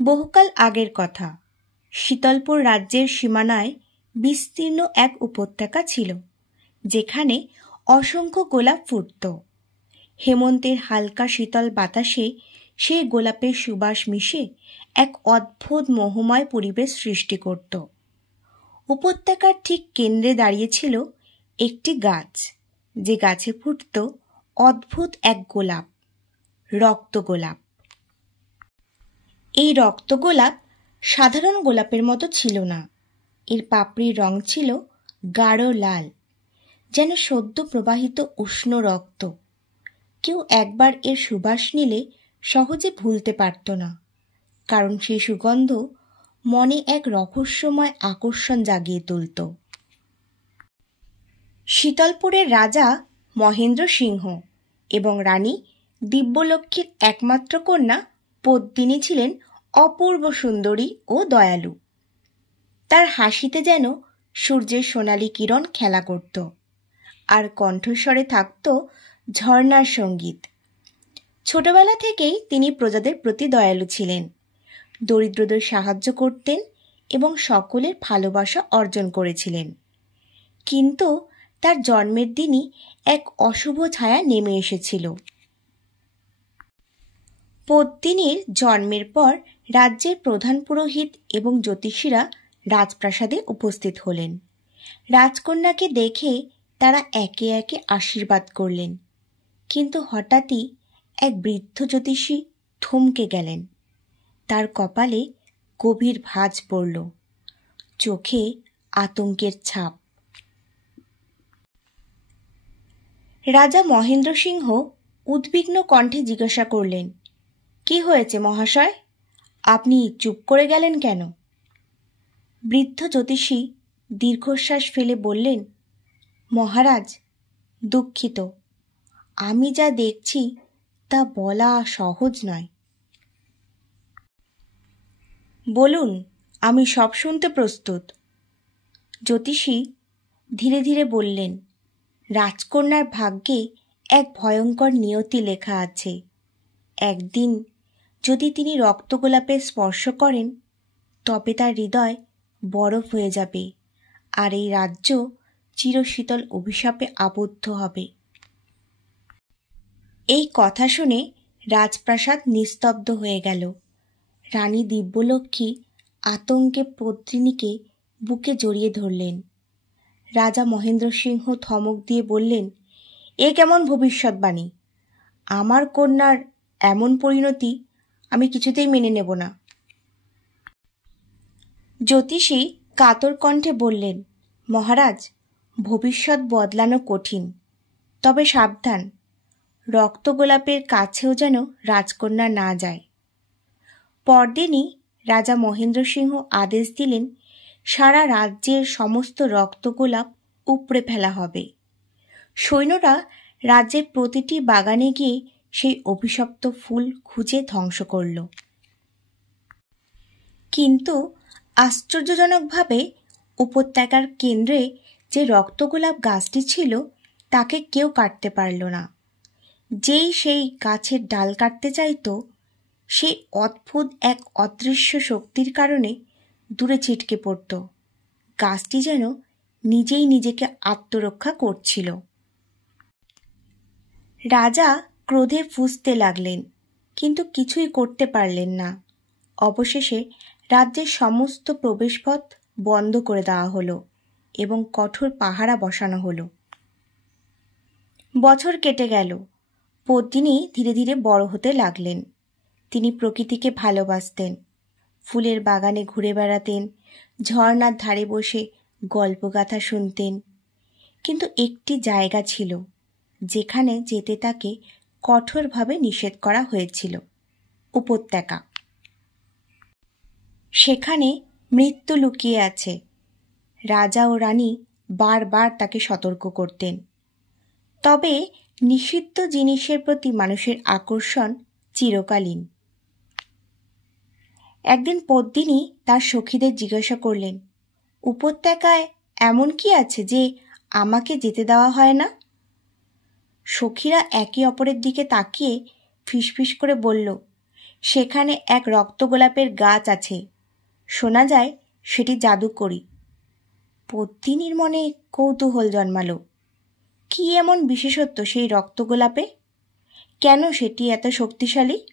বহুকাল আগের কথা। শীতলপুর রাজ্যের সীমানায় বিস্তীর্ণ এক উপত্যকা ছিল, যেখানে অসংখ্য গোলাপ ফুটত। হেমন্তের হালকা শীতল বাতাসে সেই গোলাপের সুবাস মিশে এক অদ্ভুত মোহময় পরিবেশ সৃষ্টি করত। উপত্যকার ঠিক কেন্দ্রে দাঁড়িয়েছিল একটি গাছ, যে গাছে ফুটত অদ্ভুত এক গোলাপ, রক্তগোলাপ। এই রক্তগোলাপ সাধারণ গোলাপের মতো ছিল না। এর পাপড়ির রং ছিল গাঢ় লাল, যেন সদ্য প্রবাহিত উষ্ণ রক্ত। কেউ একবার এর সুবাস নিলে সহজে ভুলতে পারত না, কারণ সেই সুগন্ধ মনে এক রহস্যময় আকর্ষণ জাগিয়ে তুলত। শীতলপুরের রাজা মহেন্দ্র সিংহ এবং রানী দিব্যলক্ষ্মীর একমাত্র কন্যা পদ্মিনী ছিলেন অপূর্ব সুন্দরী ও দয়ালু। তার হাসিতে যেন সূর্যের সোনালি কিরণ খেলা করত, আর কণ্ঠস্বরে থাকত ঝর্ণার সঙ্গীত। ছোটবেলা থেকেই তিনি প্রজাদের প্রতি দয়ালু ছিলেন, দরিদ্রদের সাহায্য করতেন এবং সকলের ভালোবাসা অর্জন করেছিলেন। কিন্তু তার জন্মের দিনই এক অশুভ ছায়া নেমে এসেছিল। পদ্মিনীর জন্মের পর রাজ্যের প্রধান পুরোহিত এবং জ্যোতিষীরা রাজপ্রাসাদে উপস্থিত হলেন। রাজকন্যাকে দেখে তারা একে একে আশীর্বাদ করলেন, কিন্তু হঠাৎই এক বৃদ্ধ জ্যোতিষী থমকে গেলেন। তার কপালে গভীর ভাঁজ পড়ল, চোখে আতঙ্কের ছাপ। রাজা মহেন্দ্র সিংহ উদ্বিগ্ন কণ্ঠে জিজ্ঞাসা করলেন, কি হয়েছে মহাশয়? আপনি চুপ করে গেলেন কেন? বৃদ্ধ জ্যোতিষী দীর্ঘশ্বাস ফেলে বললেন, মহারাজ, দুঃখিত, আমি যা দেখছি তা বলা সহজ নয়। বলুন, আমি সব শুনতে প্রস্তুত। জ্যোতিষী ধীরে ধীরে বললেন, রাজকন্যার ভাগ্যে এক ভয়ঙ্কর নিয়তি লেখা আছে। একদিন যদি তিনি রক্তগোলাপের স্পর্শ করেন, তবে তার হৃদয় বরফ হয়ে যাবে, আর এই রাজ্য চিরশীতল অভিশাপে আবদ্ধ হবে। এই কথা শুনে রাজপ্রাসাদ নিস্তব্ধ হয়ে গেল। রানী দিব্যলক্ষ্মী আতঙ্কে পদ্মিনীকে বুকে জড়িয়ে ধরলেন। রাজা মহেন্দ্র সিংহ ধমক দিয়ে বললেন, এ কেমন ভবিষ্যৎবাণী? আমার কন্যার এমন পরিণতি আমি কিছুতেই মেনে নেব না। জ্যোতিষী কাতর কণ্ঠে বললেন, মহারাজ, ভবিষ্যৎ বদলানো কঠিন, তবে সাবধান, রক্তগোলাপের কাছেও যেন রাজকন্যা না যায়। পরদিনই রাজা মহেন্দ্র সিংহ আদেশ দিলেন, সারা রাজ্যের সমস্ত রক্তগোলাপ উপড়ে ফেলা হবে। সৈন্যরা রাজ্যের প্রতিটি বাগানে গিয়ে সেই অভিশপ্ত ফুল খুঁজে ধ্বংস করল। কিন্তু আশ্চর্যজনকভাবে উপত্যকার কেন্দ্রে যে রক্তগোলাপ গাছটি ছিল, তাকে কেউ কাটতে পারল না। যেই সেই গাছের ডাল কাটতে চাইত, সেই অদ্ভুত এক অদৃশ্য শক্তির কারণে দূরে ছিটকে পড়ত। গাছটি যেন নিজেই নিজেকে আত্মরক্ষা করছিল। রাজা ক্রোধে ফুঁসতে লাগলেন, কিন্তু কিছুই করতে পারলেন না। অবশেষে রাজ্যের সমস্ত প্রবেশপথ বন্ধ করে দেওয়া হলো এবং কঠোর পাহারা বসানো হলো। বছর কেটে গেল। পদ্মিনী ধীরে ধীরে বড় হতে লাগলেন। তিনি প্রকৃতিকে ভালোবাসতেন, ফুলের বাগানে ঘুরে বেড়াতেন, ঝর্ণার ধারে বসে গল্পগাথা শুনতেন। কিন্তু একটি জায়গা ছিল যেখানে যেতে তাকে কঠোরভাবে নিষেধ করা হয়েছিল, উপত্যকা। সেখানে মৃত্যু লুকিয়ে আছে। রাজা ও রানী বারবার তাকে সতর্ক করতেন। তবে নিষিদ্ধ জিনিসের প্রতি মানুষের আকর্ষণ চিরকালীন। একদিন পদ্মিনী তার সখীদের জিজ্ঞাসা করলেন, উপত্যকায় এমন কি আছে যে আমাকে যেতে দেওয়া হয় না? সখীরা একে অপরের দিকে তাকিয়ে ফিসফিস করে বলল, সেখানে এক রক্তগোলাপের গাছ আছে। শোনা যায় সেটি জাদুকরি। পদ্মিনীর মনে কৌতূহল জন্মালো। কি এমন বিশেষত্ব সেই রক্তগোলাপে? কেন সেটি এত শক্তিশালী?